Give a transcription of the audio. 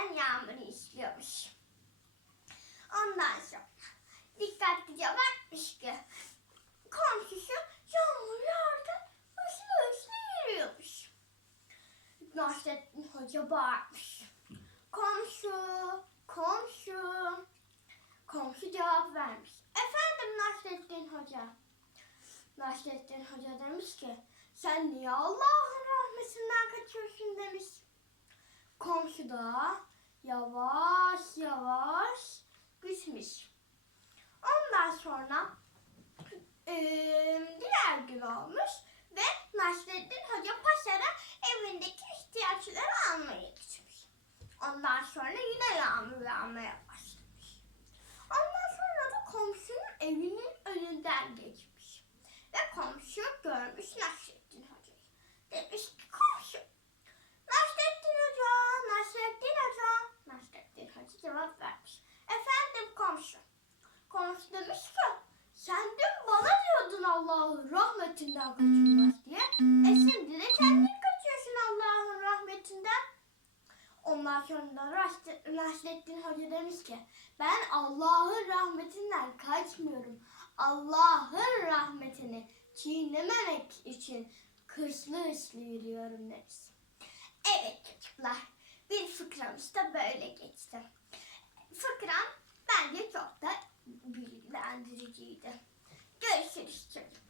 gelen yağmuru işliyormuş. Ondan sonra dikkatlice bakmış ki komşusu yağmur yağarda ışıl ışıl yürüyormuş. Nasrettin Hoca bağırmış. Komşu, komşu. Komşu cevap vermiş. Efendim Nasrettin Hoca. Nasrettin Hoca demiş ki sen niye Allah'ın rahmetinden kaçıyorsun demiş. Komşu da yavaş yavaş gitmiş. Ondan sonra eee diğer gün olmuş ve Nasrettin Hoca Paşa'da evindeki ihtiyaçları almaya gitmiş. Ondan sonra yine yağmur yağmaya başlamış. Ondan sonra da komşunun evinin önünden geçmiş. Ve komşu görmüş Nasrettin Hoca'yı. Demiş ki komşu, Nasrettin Hoca, Nasrettin Hoca. Nasrettin Hoca cevap vermiş. Efendim komşu. Komşu demiş ki, sen dün bana diyordun Allah'ın rahmetinden kaçılmaz diye. E şimdi de kendin kaçıyorsun Allah'ın rahmetinden. Ondan sonra da Raş- Nasrettin Hoca demiş ki ben Allah'ın rahmetinden kaçmıyorum. Allah'ın rahmetini çiğnememek için kışlı ışlı yürüyorum demiş. Evet çocuklar bir fıkramız da böyle geçti. Fıkram bence çok da bilgilendiriciydi. Görüşürüz çocuklar.